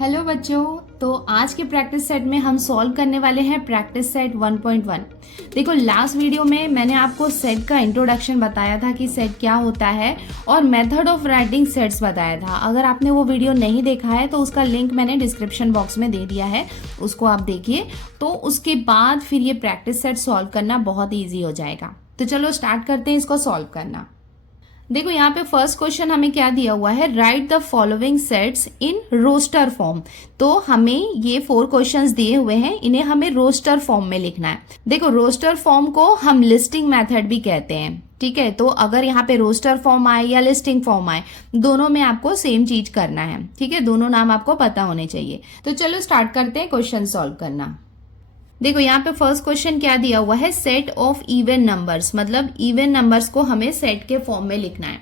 Hello बच्चों। तो आज के प्रैक्टिस सेट में हम सॉल्व करने वाले हैं प्रैक्टिस सेट 1.1। देखो, लास्ट वीडियो में मैंने आपको सेट का इंट्रोडक्शन बताया था कि सेट क्या होता है और मेथड ऑफ राइटिंग सेट्स बताया था। अगर आपने वो वीडियो नहीं देखा है तो उसका लिंक मैंने डिस्क्रिप्शन बॉक्स में दे दिया है, उसको आप देखिए। तो उसके बाद फिर ये प्रैक्टिस सेट सॉल्व करना बहुत ईजी हो जाएगा। तो चलो स्टार्ट करते हैं इसको सॉल्व करना। देखो, यहाँ पे फर्स्ट क्वेश्चन हमें क्या दिया हुआ है, write the following sets in roster form. तो हमें ये 4 क्वेश्चंस दिए हुए हैं, इन्हें हमें रोस्टर फॉर्म में लिखना है। देखो, रोस्टर फॉर्म को हम लिस्टिंग मेथड भी कहते हैं, ठीक है। तो अगर यहाँ पे रोस्टर फॉर्म आए या लिस्टिंग फॉर्म आए, दोनों में आपको सेम चीज करना है, ठीक है। दोनों नाम आपको पता होने चाहिए। तो चलो स्टार्ट करते हैं क्वेश्चन सॉल्व करना। देखो, यहाँ पे फर्स्ट क्वेश्चन क्या दिया हुआ है, सेट ऑफ इवन नंबर्स, मतलब इवन नंबर्स को हमें सेट के फॉर्म में लिखना है।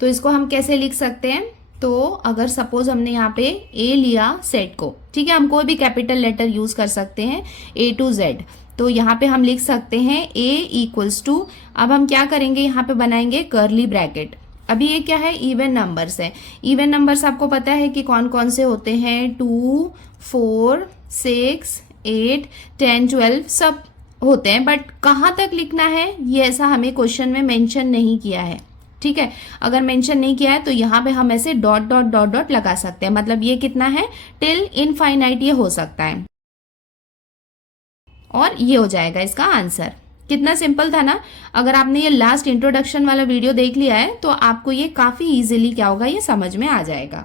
तो इसको हम कैसे लिख सकते हैं, तो अगर सपोज हमने यहाँ पे ए लिया सेट को, ठीक है, हम कोई भी कैपिटल लेटर यूज कर सकते हैं A to Z। तो यहाँ पे हम लिख सकते हैं A इक्वल्स टू, अब हम क्या करेंगे, यहाँ पे बनाएंगे कर्ली ब्रैकेट। अभी ये क्या है, इवन नंबर्स है। इवन नंबर्स आपको पता है कि कौन कौन से होते हैं, 2, 4, 6, 8, 10, 12 सब होते हैं। बट कहाँ तक लिखना है ये ऐसा हमें क्वेश्चन में मेंशन नहीं किया है, ठीक है। अगर मेंशन नहीं किया है तो यहाँ पे हम ऐसे डॉट डॉट डॉट डॉट लगा सकते हैं, मतलब ये कितना है, टिल इनफाइनाइट ये हो सकता है। और ये हो जाएगा इसका आंसर। कितना सिंपल था ना। अगर आपने ये लास्ट इंट्रोडक्शन वाला वीडियो देख लिया है तो आपको ये काफी इजीली क्या होगा, ये समझ में आ जाएगा।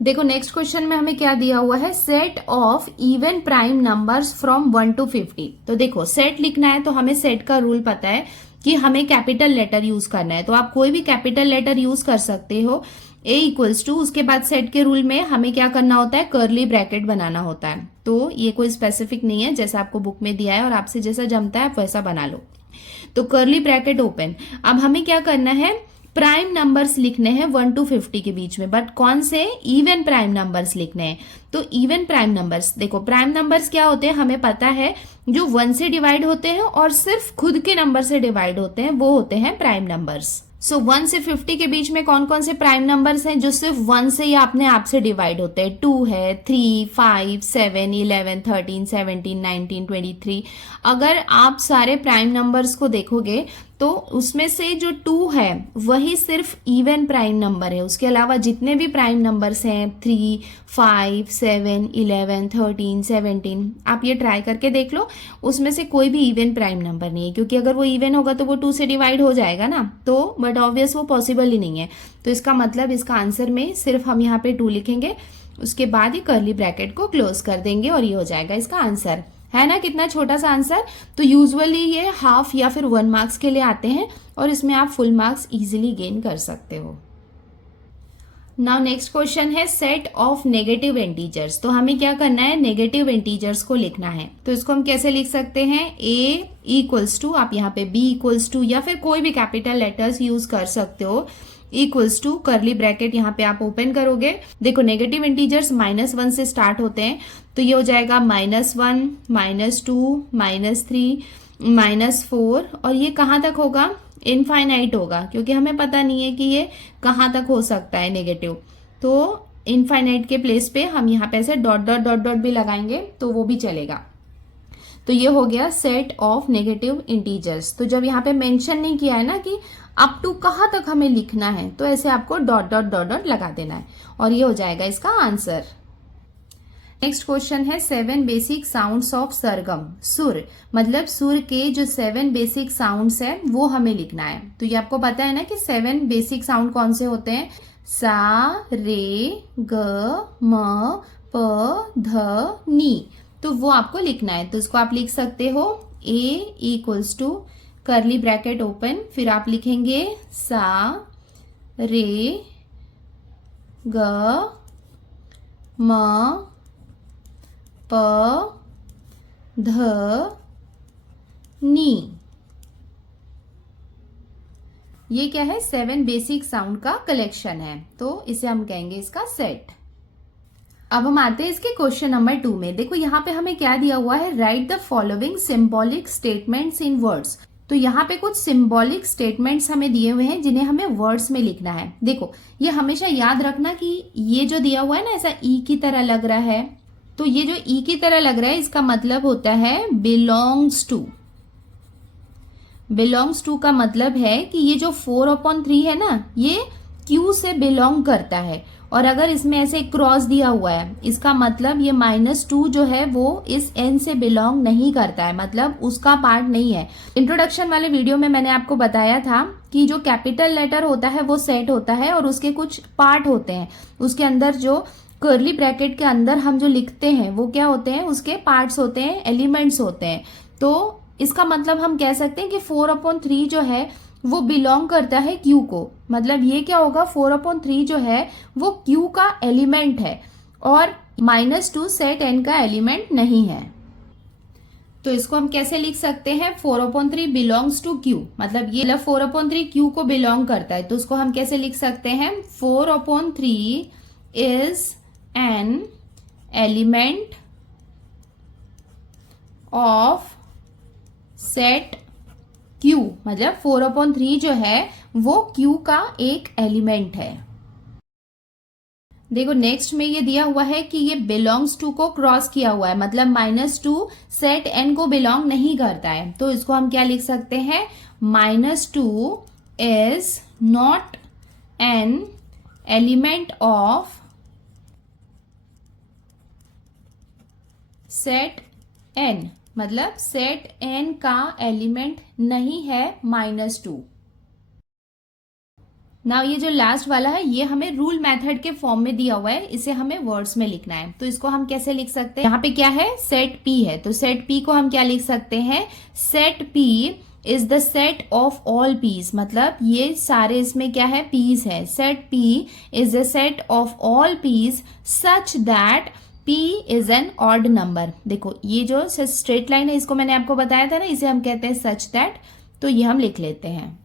देखो, नेक्स्ट क्वेश्चन में हमें क्या दिया हुआ है, set of even prime numbers from 1 to 50। तो देखो, सेट लिखना है तो हमें सेट का रूल पता है कि हमें कैपिटल लेटर यूज करना है। तो आप कोई भी कैपिटल लेटर यूज कर सकते हो। A इक्वल्स टू, उसके बाद सेट के रूल में हमें क्या करना होता है, कर्ली ब्रैकेट बनाना होता है। तो ये कोई स्पेसिफिक नहीं है, जैसा आपको बुक में दिया है और आपसे जैसा जमता है आप वैसा बना लो। तो कर्ली ब्रैकेट ओपन। अब हमें क्या करना है, प्राइम नंबर्स लिखने हैं 1 to 50 के बीच में, बट कौन से, इवन प्राइम नंबर्स लिखने हैं। तो इवन प्राइम नंबर्स, देखो प्राइम नंबर्स क्या होते हैं हमें पता है, जो 1 से डिवाइड होते हैं और सिर्फ खुद के नंबर से डिवाइड होते हैं, वो होते हैं प्राइम नंबर्स। सो 1 से 50 के बीच में कौन कौन से प्राइम नंबर्स हैं जो सिर्फ 1 से या अपने आप से डिवाइड होते हैं, 2 है, 3, 5, 7, 11, 13, 17, 19, 23। अगर आप सारे प्राइम नंबर्स को देखोगे तो उसमें से जो 2 है वही सिर्फ इवन प्राइम नंबर है। उसके अलावा जितने भी प्राइम नंबर्स हैं 3, 5, 7, 11, 13, 17, आप ये ट्राई करके देख लो, उसमें से कोई भी इवन प्राइम नंबर नहीं है, क्योंकि अगर वो इवन होगा तो वो 2 से डिवाइड हो जाएगा ना। तो बट ऑब्वियस वो पॉसिबल ही नहीं है। तो इसका मतलब इसका आंसर में सिर्फ हम यहाँ पे 2 लिखेंगे, उसके बाद ही कर्ली ब्रैकेट को क्लोज कर देंगे और ये हो जाएगा इसका आंसर। है ना, कितना छोटा सा आंसर। तो यूजुअली ये हाफ या फिर 1 मार्क्स के लिए आते हैं और इसमें आप फुल मार्क्स इजीली गेन कर सकते हो। नाउ नेक्स्ट क्वेश्चन है सेट ऑफ नेगेटिव इंटीजर्स। तो हमें क्या करना है, नेगेटिव इंटीजर्स को लिखना है। तो इसको हम कैसे लिख सकते हैं, A इक्वल्स टू, आप यहाँ पे B इक्वल्स टू या फिर कोई भी कैपिटल लेटर्स यूज कर सकते हो, इक्वल्स टू कर्ली ब्रैकेट यहाँ पे आप ओपन करोगे। देखो, नेगेटिव इंटीजर्स -1 से स्टार्ट होते हैं, तो ये हो जाएगा -1, -2, -3, -4, और ये कहाँ तक होगा, इनफाइनाइट होगा, क्योंकि हमें पता नहीं है कि ये कहाँ तक हो सकता है नेगेटिव। तो इनफाइनाइट के प्लेस पे हम यहाँ पे ऐसे डॉट डॉट डॉट डॉट भी लगाएंगे तो वो भी चलेगा। तो ये हो गया सेट ऑफ नेगेटिव इंटीजर्स। तो जब यहाँ पे मेंशन नहीं किया है ना कि अप टू कहाँ तक हमें लिखना है, तो ऐसे आपको डॉट डॉट डॉट डॉट लगा देना है और ये हो जाएगा इसका आंसर। नेक्स्ट क्वेश्चन है 7 बेसिक साउंड्स ऑफ सरगम। सुर, मतलब सुर के जो 7 बेसिक साउंड्स है वो हमें लिखना है। तो ये आपको पता है ना कि 7 बेसिक साउंड कौन से होते हैं, सा, रे, ग, म, प, ध, नी। तो वो आपको लिखना है। तो इसको आप लिख सकते हो A equals to curly bracket open, फिर आप लिखेंगे सा, रे, ग, म, प, ध, नी। ये क्या है, 7 बेसिक साउंड का कलेक्शन है, तो इसे हम कहेंगे इसका सेट। अब हम आते हैं इसके क्वेश्चन नंबर 2 में। देखो, यहाँ पे हमें क्या दिया हुआ है, write the following symbolic statements in words. तो यहाँ पे कुछ सिंबॉलिक स्टेटमेंट्स हमें दिए हुए हैं जिन्हें हमें वर्ड्स में लिखना है। देखो ये हमेशा याद रखना कि ये जो दिया हुआ है ना ऐसा ई की तरह लग रहा है, तो ये जो ई की तरह लग रहा है इसका मतलब होता है बिलोंग्स टू। बिलोंग्स टू का मतलब है कि ये जो 4/3 है ना ये क्यू से बिलोंग करता है। और अगर इसमें ऐसे क्रॉस दिया हुआ है इसका मतलब ये -2 जो है वो इस n से बिलोंग नहीं करता है, मतलब उसका पार्ट नहीं है। इंट्रोडक्शन वाले वीडियो में मैंने आपको बताया था कि जो कैपिटल लेटर होता है वो सेट होता है और उसके कुछ पार्ट होते हैं, उसके अंदर जो कर्ली ब्रैकेट के अंदर हम जो लिखते हैं वो क्या होते हैं, उसके पार्ट्स होते हैं, एलिमेंट्स होते हैं। तो इसका मतलब हम कह सकते हैं कि 4/3 जो है वो बिलोंग करता है क्यू को। मतलब ये क्या होगा, 4/3 जो है वो क्यू का एलिमेंट है और -2 सेट n का एलिमेंट नहीं है। तो इसको हम कैसे लिख सकते हैं, 4/3 बिलोंग्स टू क्यू, मतलब ये 4/3 क्यू को बिलोंग करता है। तो उसको हम कैसे लिख सकते हैं, 4/3 is an element of set Q, मतलब 4/3 जो है वो क्यू का एक एलिमेंट है। देखो नेक्स्ट में ये दिया हुआ है कि ये बिलोंग्स टू को क्रॉस किया हुआ है, मतलब -2 सेट n को बिलोंग नहीं करता है। तो इसको हम क्या लिख सकते हैं, -2 is not an element of set n, मतलब सेट n का एलिमेंट नहीं है -2। नाउ ये जो लास्ट वाला है ये हमें रूल मेथड के फॉर्म में दिया हुआ है, इसे हमें वर्ड्स में लिखना है। तो इसको हम कैसे लिख सकते हैं, यहाँ पे क्या है, सेट p है, तो सेट p को हम क्या लिख सकते हैं, set p is the set of all p's, मतलब ये सारे इसमें क्या है, पीस है। Set p is the set of all p's such that p is an odd number. देखो ये जो स्ट्रेट लाइन है इसको मैंने आपको बताया था ना, इसे हम कहते हैं सच दैट, तो ये हम लिख लेते हैं।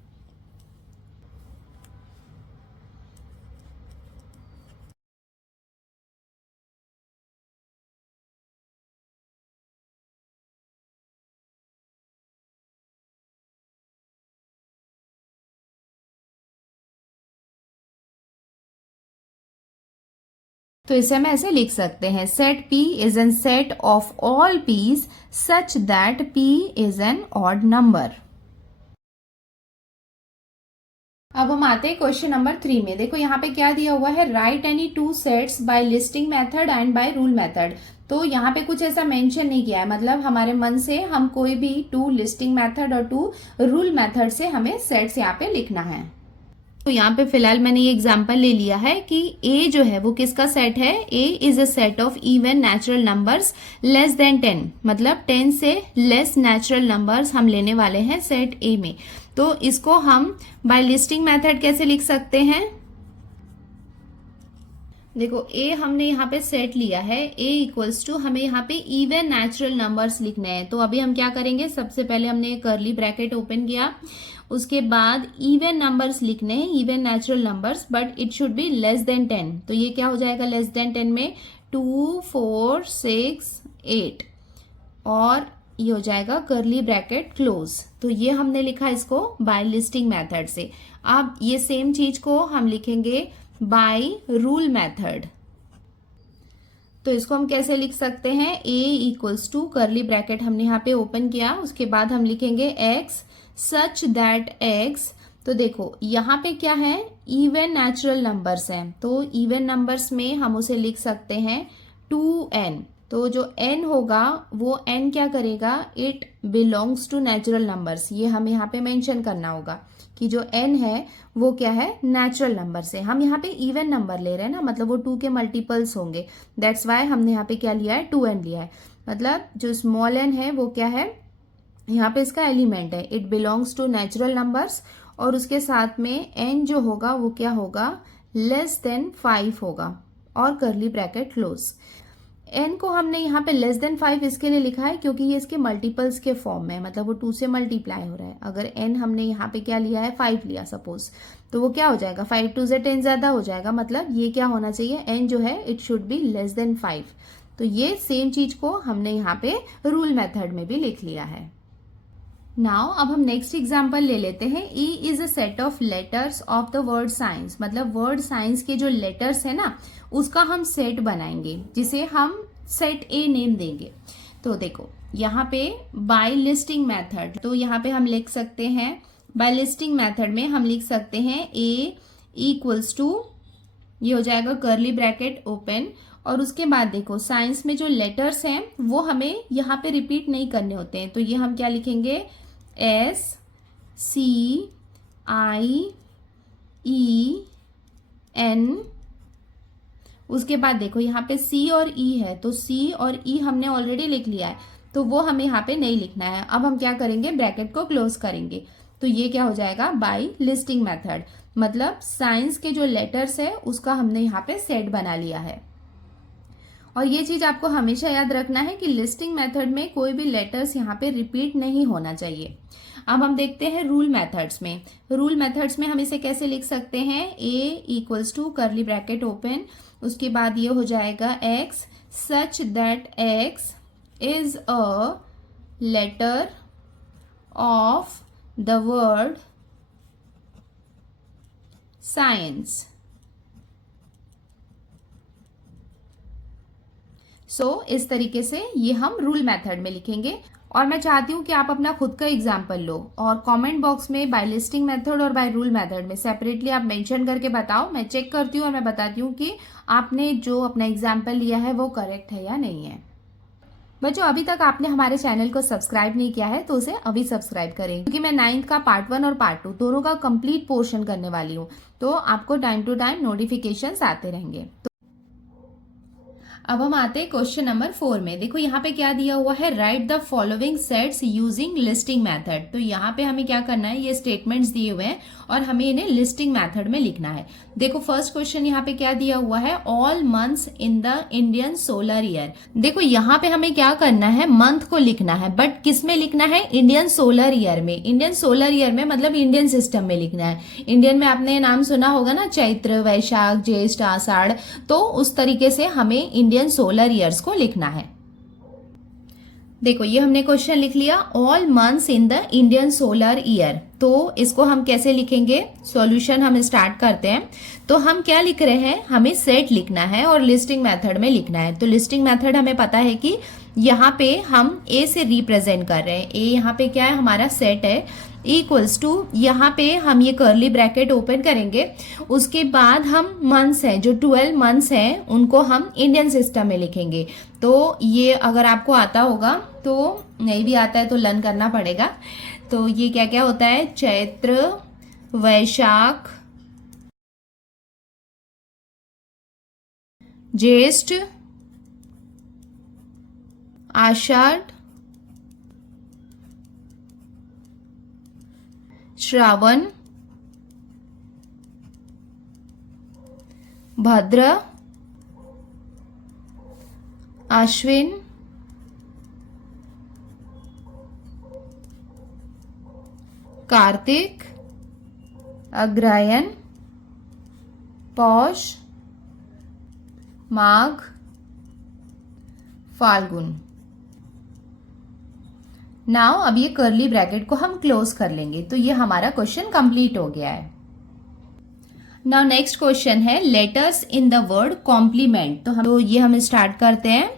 तो इसे हम ऐसे लिख सकते हैं, set p is N set of all p's such that p is an odd number. अब हम आते हैं क्वेश्चन नंबर 3 में। देखो यहाँ पे क्या दिया हुआ है, राइट एनी 2 सेट्स by listing method and by rule method. तो यहाँ पे कुछ ऐसा मेंशन नहीं किया है, मतलब हमारे मन से हम कोई भी 2 लिस्टिंग मेथड और 2 रूल मेथड से हमें सेट्स यहाँ पे लिखना है। तो यहाँ पे फिलहाल मैंने ये एग्जांपल ले लिया है कि a जो है वो किसका सेट है, a is a set of even natural numbers less than 10, मतलब 10 से लेस नेचुरल नंबर्स हम लेने वाले हैं सेट a में। तो इसको हम बाय लिस्टिंग मेथड कैसे लिख सकते हैं, देखो a हमने यहाँ पे सेट लिया है, a इक्वल्स टू हमें यहाँ पे इवन नेचुरल नंबर्स लिखने हैं। तो अभी हम क्या करेंगे, सबसे पहले हमने कर्ली ब्रैकेट ओपन किया, उसके बाद इवन नंबर्स लिखने हैं, even natural numbers, but it should be less than 10। तो ये क्या हो जाएगा लेस देन 10 में, 2 4 6 8, और ये हो जाएगा कर्ली ब्रैकेट क्लोज। तो ये हमने लिखा इसको बाय लिस्टिंग मेथड से। अब ये सेम चीज को हम लिखेंगे बाय रूल मेथड। तो इसको हम कैसे लिख सकते हैं, a equals to curly bracket हमने यहाँ पे ओपन किया, उसके बाद हम लिखेंगे x सच दैट x। तो देखो यहाँ पे क्या है, इवन नेचुरल नंबर्स हैं, तो इवन नंबर्स में हम उसे लिख सकते हैं 2n। तो जो n होगा वो n क्या करेगा, it belongs to natural numbers. ये हमें यहाँ पे मेंशन करना होगा कि जो n है वो क्या है, नेचुरल नंबर से। हम यहाँ पे इवन नंबर ले रहे हैं ना, मतलब वो 2 के मल्टीपल्स होंगे, दैट्स वाई हमने यहाँ पे क्या लिया है, 2n लिया है। मतलब जो स्मॉल n है वो क्या है, यहाँ पे इसका एलिमेंट है, it belongs to natural numbers, और उसके साथ में n जो होगा वो क्या होगा, लेस देन 5 होगा, और कर्ली ब्रैकेट क्लोज। n को हमने यहाँ पे लेस देन 5 इसके लिए लिखा है क्योंकि ये इसके मल्टीपल्स के फॉर्म में है, मतलब वो 2 से मल्टीप्लाई हो रहा है। अगर n हमने यहाँ पे क्या लिया है, 5 लिया सपोज, तो वो क्या हो जाएगा, 5 2 से 10 ज्यादा हो जाएगा, मतलब ये क्या होना चाहिए, n जो है it should be less than 5। तो ये सेम चीज को हमने यहाँ पे रूल मेथड में भी लिख लिया है। नाउ अब हम नेक्स्ट एग्जाम्पल ले लेते हैं। E is a set of letters of the word science, मतलब वर्ड साइंस के जो लेटर्स है ना उसका हम सेट बनाएंगे जिसे हम सेट ए नेम देंगे। तो देखो यहाँ पे बाय लिस्टिंग मेथड, तो यहाँ पे हम लिख सकते हैं बाय लिस्टिंग मेथड में हम लिख सकते हैं ए इक्वल्स टू, ये हो जाएगा कर्ली ब्रैकेट ओपन, और उसके बाद देखो साइंस में जो लेटर्स हैं वो हमें यहाँ पे रिपीट नहीं करने होते हैं, तो ये हम क्या लिखेंगे एस सी आई ई एन। उसके बाद देखो यहाँ पे सी और ई है, तो सी और ई हमने ऑलरेडी लिख लिया है तो वो हमें यहाँ पे नहीं लिखना है। अब हम क्या करेंगे, ब्रैकेट को क्लोज करेंगे, तो ये क्या हो जाएगा बाय लिस्टिंग मेथड, मतलब साइंस के जो लेटर्स है उसका हमने यहाँ पे सेट बना लिया है। और ये चीज आपको हमेशा याद रखना है कि लिस्टिंग मेथड में कोई भी लेटर्स यहाँ पे रिपीट नहीं होना चाहिए। अब हम देखते हैं रूल मेथड्स में। रूल मेथड्स में हम इसे कैसे लिख सकते हैं, A equals to curly bracket open, उसके बाद ये हो जाएगा x such that x is a letter of the word science. So इस तरीके से ये हम रूल मेथड में लिखेंगे। और मैं चाहती हूं कि आप अपना खुद का एग्जाम्पल लो और कमेंट बॉक्स में बाय लिस्टिंग मेथड और बाय रूल मेथड में सेपरेटली आप मेंशन करके बताओ। मैं चेक करती हूँ और मैं बताती हूँ कि आपने जो अपना एग्जाम्पल लिया है वो करेक्ट है या नहीं है। बच्चों अभी तक आपने हमारे चैनल को सब्सक्राइब नहीं किया है तो उसे अभी सब्सक्राइब करें, क्योंकि मैं 9th का पार्ट 1 और पार्ट 2 दोनों का कंप्लीट पोर्शन करने वाली हूँ, तो आपको टाइम टू टाइम नोटिफिकेशंस आते रहेंगे। अब हम आते हैं क्वेश्चन नंबर 4 में। देखो यहाँ पे क्या दिया हुआ है, write the following sets using listing method. तो यहाँ पे हमें क्या करना है, ये स्टेटमेंट्स दिए हुए हैं और हमें इन्हें लिस्टिंग मेथड में लिखना है। देखो फर्स्ट क्वेश्चन यहाँ पे क्या दिया हुआ है, all months in the Indian solar year. देखो यहाँ पे हमें क्या करना है, मंथ को लिखना है, बट किस में लिखना है, इंडियन सोलर ईयर में। इंडियन सोलर ईयर में मतलब इंडियन सिस्टम में लिखना है। इंडियन में आपने नाम सुना होगा ना, चैत्र वैशाख ज्येष्ठ आषाढ़, तो उस तरीके से हमें इंडियन सोलर ईयर्स को लिखना है। देखो ये हमने क्वेश्चन लिख लिया, all months in the Indian solar year. तो इसको हम कैसे लिखेंगे, सॉल्यूशन हम स्टार्ट करते हैं। तो हम क्या लिख रहे हैं, हमें सेट लिखना है और लिस्टिंग मेथड में लिखना है। तो लिस्टिंग मेथड हमें पता है कि यहाँ पे हम ए से रिप्रेजेंट कर रहे हैं। ए यहाँ पे क्या है, हमारा सेट है, इक्वल्स टू, यहाँ पे हम ये कर्ली ब्रैकेट ओपन करेंगे, उसके बाद हम मंथ्स हैं जो 12 मंथ्स हैं उनको हम इंडियन सिस्टम में लिखेंगे। तो ये अगर आपको आता होगा, तो नहीं भी आता है तो लर्न करना पड़ेगा। तो ये क्या क्या होता है, चैत्र वैशाख ज्येष्ठ आषाढ़ श्रावण भाद्र आश्विन कार्तिक अग्रहायण पौष माघ फाल्गुन। नाउ अब ये कर्ली ब्रैकेट को हम क्लोज कर लेंगे, तो ये हमारा क्वेश्चन कंप्लीट हो गया है। नाउ नेक्स्ट क्वेश्चन है letters in the word complement. तो ये हम स्टार्ट करते हैं,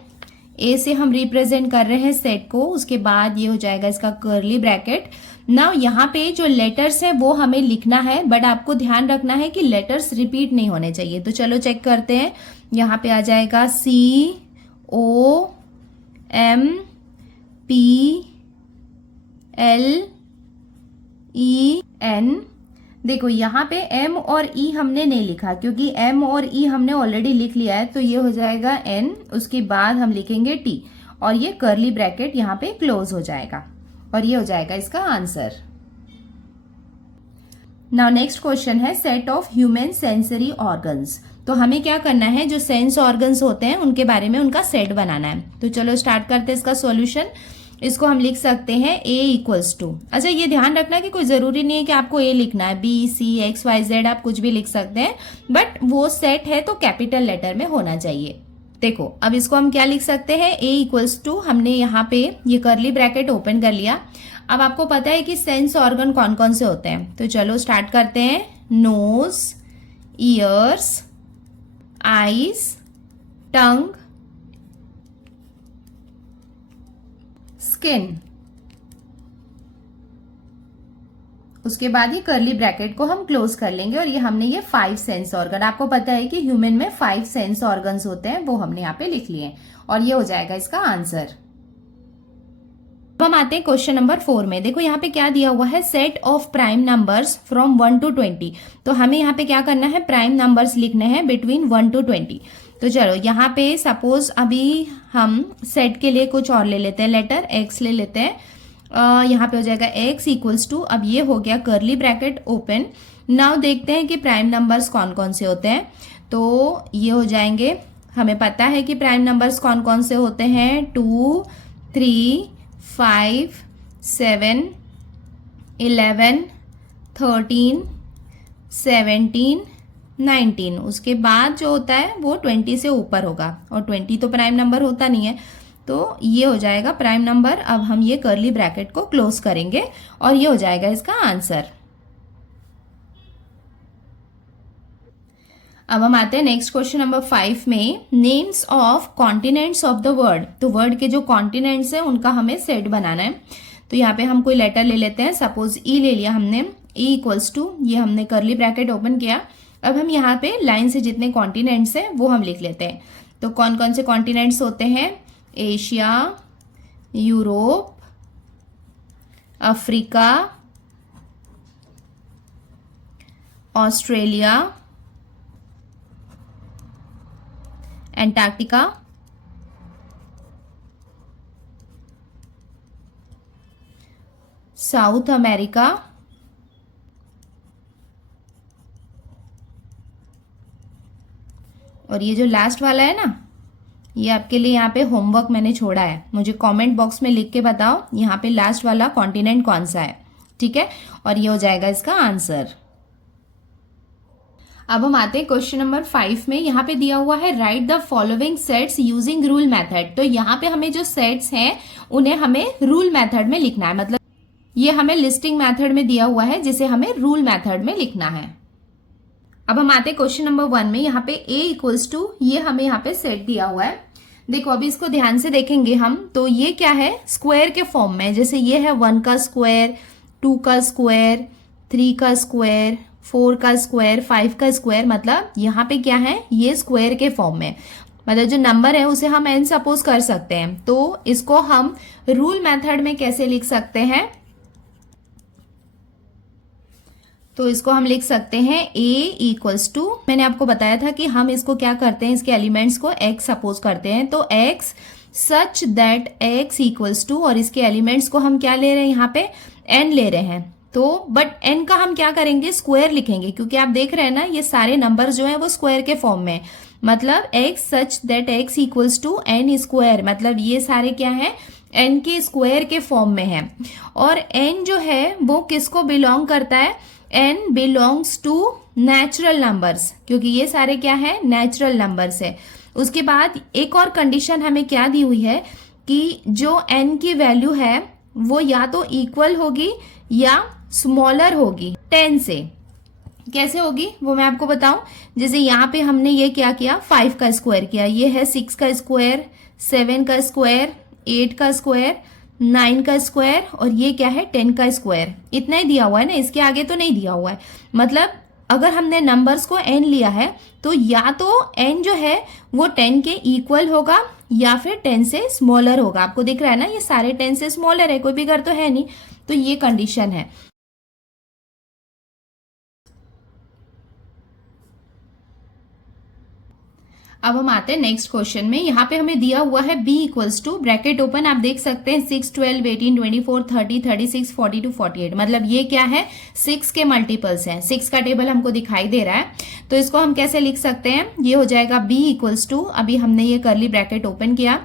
ए से हम रिप्रेजेंट कर रहे हैं सेट को, उसके बाद ये हो जाएगा इसका कर्ली ब्रैकेट। नाउ यहाँ पे जो लेटर्स है वो हमें लिखना है, बट आपको ध्यान रखना है कि लेटर्स रिपीट नहीं होने चाहिए। तो चलो चेक करते हैं, यहाँ पे आ जाएगा C O M P L E N। देखो यहाँ पे M और E हमने नहीं लिखा, क्योंकि M और E हमने ऑलरेडी लिख लिया है, तो ये हो जाएगा N, उसके बाद हम लिखेंगे T और ये कर्ली ब्रैकेट यहाँ पे क्लोज हो जाएगा और ये हो जाएगा इसका आंसर। नाउ नेक्स्ट क्वेश्चन है set of human sensory organs. तो हमें क्या करना है, जो सेंस ऑर्गन्स होते हैं उनके बारे में उनका सेट बनाना है। तो चलो स्टार्ट करते हैं इसका सॉल्यूशन। इसको हम लिख सकते हैं A इक्वल्स टू, अच्छा ये ध्यान रखना कि कोई जरूरी नहीं है कि आपको A लिखना है, B C XYZ आप कुछ भी लिख सकते हैं, बट वो सेट है तो कैपिटल लेटर में होना चाहिए। देखो अब इसको हम क्या लिख सकते हैं, a इक्वल्स टू, हमने यहाँ पे ये कर्ली ब्रैकेट ओपन कर लिया। अब आपको पता है कि सेंस ऑर्गन कौन कौन से होते हैं, तो चलो स्टार्ट करते हैं। नोज, ईयर्स, आईज, टंग, स्किन। उसके बाद ये कर्ली ब्रैकेट को हम क्लोज कर लेंगे और ये हमने ये 5 सेंस ऑर्गन, आपको पता है कि ह्यूमन में 5 सेंस ऑर्गन्स होते हैं, वो हमने यहाँ पे लिख लिए और ये हो जाएगा इसका आंसर। अब हम आते हैं क्वेश्चन नंबर 4 में। देखो यहाँ पे क्या दिया हुआ है, set of prime numbers from 1 to 20। तो हमें यहाँ पे क्या करना है, प्राइम नंबर्स लिखने हैं बिटवीन 1 to 20। तो चलो यहाँ पे सपोज अभी हम सेट के लिए कुछ और ले लेते हैं, लेटर एक्स ले लेते हैं। यहाँ पे हो जाएगा x इक्वल्स टू, अब ये हो गया कर्ली ब्रैकेट ओपन। नाउ देखते हैं कि प्राइम नंबर्स कौन कौन से होते हैं। तो ये हो जाएंगे, हमें पता है कि प्राइम नंबर्स कौन कौन से होते हैं, 2, 3, 5, 7, 11, 13, 17, 19। उसके बाद जो होता है वो 20 से ऊपर होगा और 20 तो प्राइम नंबर होता नहीं है, तो ये हो जाएगा प्राइम नंबर। अब हम ये कर्ली ब्रैकेट को क्लोज करेंगे और ये हो जाएगा इसका आंसर। अब हम आते हैं नेक्स्ट क्वेश्चन नंबर 5 में। Names of continents of the word, तो वर्ड के जो कॉन्टिनेंट्स हैं उनका हमें सेट बनाना है। तो यहाँ पे हम कोई लेटर ले लेते हैं, सपोज ई ले लिया हमने, ई इक्वल्स टू, ये हमने कर्ली ब्रैकेट ओपन किया। अब हम यहाँ पे लाइन से जितने कॉन्टिनेंट्स हैं वो हम लिख लेते हैं। तो कौन कौन से कॉन्टिनेंट्स होते हैं, Asia, Europe, Africa, Australia, Antarctica, south America, और ये जो लास्ट वाला है ना, ये आपके लिए यहाँ पे होमवर्क मैंने छोड़ा है, मुझे कमेंट बॉक्स में लिख के बताओ यहाँ पे लास्ट वाला कॉन्टिनेंट कौन सा है, ठीक है। और ये हो जाएगा इसका आंसर। अब हम आते हैं क्वेश्चन नंबर 5 में। यहाँ पे दिया हुआ है write the following sets using rule method. तो यहाँ पे हमें जो सेट्स हैं उन्हें हमें रूल मेथड में लिखना है, मतलब ये हमें लिस्टिंग मेथड में दिया हुआ है जिसे हमें रूल मेथड में लिखना है। अब हम आते हैं क्वेश्चन नंबर 1 में। यहाँ पे a इक्वल्स टू, ये हमें यहाँ पे सेट दिया हुआ है। देखो अभी इसको ध्यान से देखेंगे हम, तो ये क्या है, स्क्वायर के फॉर्म में। जैसे ये है 1 का स्क्वायर, 2 का स्क्वायर, 3 का स्क्वायर, 4 का स्क्वायर, 5 का स्क्वायर, मतलब यहाँ पे क्या है, ये स्क्वायर के फॉर्म में, मतलब जो नंबर है उसे हम n सपोज कर सकते हैं। तो इसको हम रूल मेथड में कैसे लिख सकते हैं, तो इसको हम लिख सकते हैं a इक्वल्स टू, मैंने आपको बताया था कि हम इसको क्या करते हैं, इसके एलिमेंट्स को x सपोज करते हैं। तो x such that x equals to, और इसके एलिमेंट्स को हम क्या ले रहे हैं, यहाँ पे n ले रहे हैं। तो बट n का हम क्या करेंगे, स्क्वायर लिखेंगे, क्योंकि आप देख रहे हैं ना ये सारे नंबर जो है वो स्क्वायर के फॉर्म में, मतलब x such that x equals to n square, मतलब ये सारे क्या है, n के स्क्वायर के फॉर्म में है। और n जो है वो किसको बिलोंग करता है, n belongs to natural numbers, क्योंकि ये सारे क्या है, नेचुरल नंबर्स है। उसके बाद एक और कंडीशन हमें क्या दी हुई है कि जो n की वैल्यू है वो या तो इक्वल होगी या स्मॉलर होगी 10 से। कैसे होगी वो मैं आपको बताऊं, जैसे यहाँ पे हमने ये क्या किया, 5 का स्क्वायर किया, ये है 6 का स्क्वायर, 7 का स्क्वायर, 8 का स्क्वायर, 9 का स्क्वायर, और ये क्या है 10 का स्क्वायर। इतना ही दिया हुआ है ना, इसके आगे तो नहीं दिया हुआ है। मतलब अगर हमने नंबर्स को n लिया है तो या तो n जो है वो 10 के इक्वल होगा या फिर 10 से स्मॉलर होगा। आपको दिख रहा है ना ये सारे 10 से स्मॉलर है, कोई भी घर तो है नहीं, तो ये कंडीशन है। अब हम आते हैं नेक्स्ट क्वेश्चन में। यहाँ पे हमें दिया हुआ है b equals to, bracket open, आप देख सकते हैं 6, 12, 18, 24, 30, 36, 42, 48, मतलब ये क्या है, 6 के मल्टीपल्स हैं। 6 का टेबल हमको दिखाई दे रहा है, तो इसको हम कैसे लिख सकते हैं, ये हो जाएगा b इक्वल्स टू, अभी हमने ये कर्ली ब्रैकेट ओपन किया,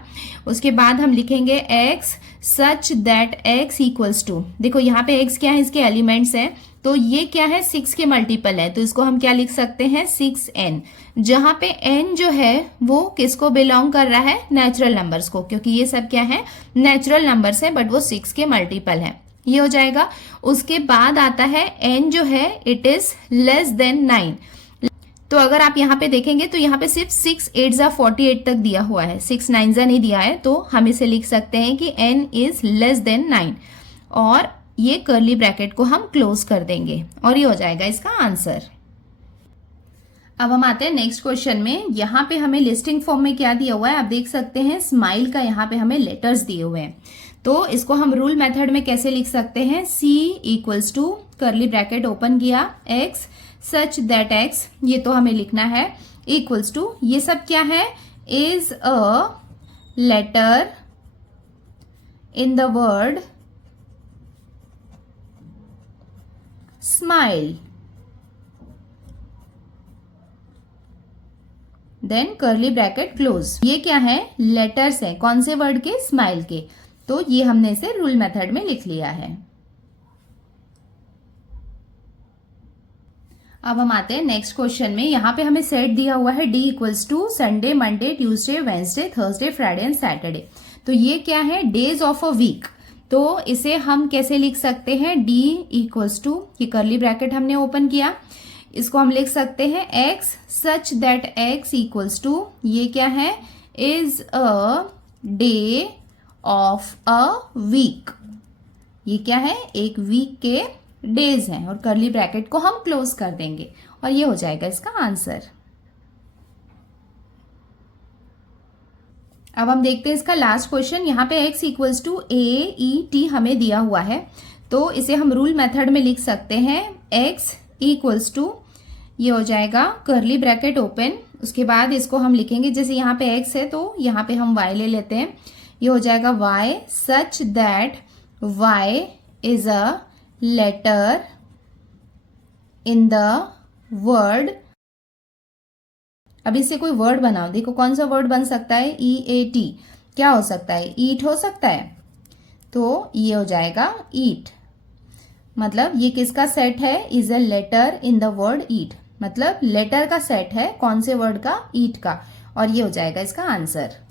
उसके बाद हम लिखेंगे x such that x equals to, देखो यहाँ पे x क्या है, इसके एलिमेंट्स हैं, तो ये क्या है, 6 के मल्टीपल है, तो इसको हम क्या लिख सकते हैं, 6n। जहां पे n जो है वो किसको बिलोंग कर रहा है, नेचुरल नंबर्स को, क्योंकि ये सब क्या है, नेचुरल नंबर्स है, बट वो 6 के मल्टीपल है, ये हो जाएगा। उसके बाद आता है n जो है इट इज लेस देन 9। तो अगर आप यहाँ पे देखेंगे तो यहाँ पे सिर्फ 6 8 48 तक दिया हुआ है, 6 9 नहीं दिया है, तो हम इसे लिख सकते हैं कि n इज लेस देन 9, और ये कर्ली ब्रैकेट को हम क्लोज कर देंगे और ये हो जाएगा इसका आंसर। अब हम आते हैं नेक्स्ट क्वेश्चन में। यहाँ पे हमें लिस्टिंग फॉर्म में क्या दिया हुआ है, आप देख सकते हैं स्माइल का यहाँ पे हमें लेटर्स दिए हुए हैं। तो इसको हम रूल मेथड में कैसे लिख सकते हैं, c equals to curly bracket open किया x सच दैट x, ये तो हमें लिखना है, इक्वल्स टू, ये सब क्या है, is a letter in the word smile, then curly bracket close. ये क्या है, लेटर्स हैं, कौन से वर्ड के, स्माइल के, तो ये हमने इसे रूल मेथड में लिख लिया है। अब हम आते हैं नेक्स्ट क्वेश्चन में। यहाँ पे हमें सेट दिया हुआ है d equals to Sunday Monday Tuesday Wednesday Thursday Friday and Saturday. तो ये क्या है, डेज ऑफ अ वीक, तो इसे हम कैसे लिख सकते हैं, d इक्वल्स टू, ये कर्ली ब्रैकेट हमने ओपन किया, इसको हम लिख सकते हैं x such that x equals to, ये क्या है, is a day of a week, ये क्या है, एक वीक के डेज हैं, और कर्ली ब्रैकेट को हम क्लोज कर देंगे और ये हो जाएगा इसका आंसर। अब हम देखते हैं इसका लास्ट क्वेश्चन। यहाँ पे x इक्वल्स टू AET हमें दिया हुआ है, तो इसे हम रूल मेथड में लिख सकते हैं, x इक्वल्स टू, ये हो जाएगा कर्ली ब्रैकेट ओपन, उसके बाद इसको हम लिखेंगे, जैसे यहाँ पे x है तो यहाँ पे हम y ले लेते हैं, ये हो जाएगा y such that y is a letter in the word, अब इससे कोई वर्ड बनाओ, देखो कौन सा वर्ड बन सकता है, EAT, क्या हो सकता है, ईट हो सकता है, तो ये हो जाएगा ईट, मतलब ये किसका सेट है, is a letter in the word eat, मतलब लेटर का सेट है, कौन से वर्ड का, ईट का, और ये हो जाएगा इसका आंसर।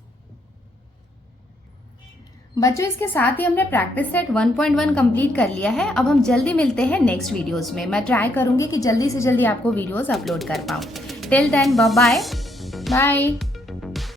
बच्चों इसके साथ ही हमने प्रैक्टिस सेट 1.1 कंप्लीट कर लिया है। अब हम जल्दी मिलते हैं नेक्स्ट वीडियोस में। मैं ट्राई करूंगी कि जल्दी से जल्दी आपको वीडियोस अपलोड कर पाऊं। Till then bye bye.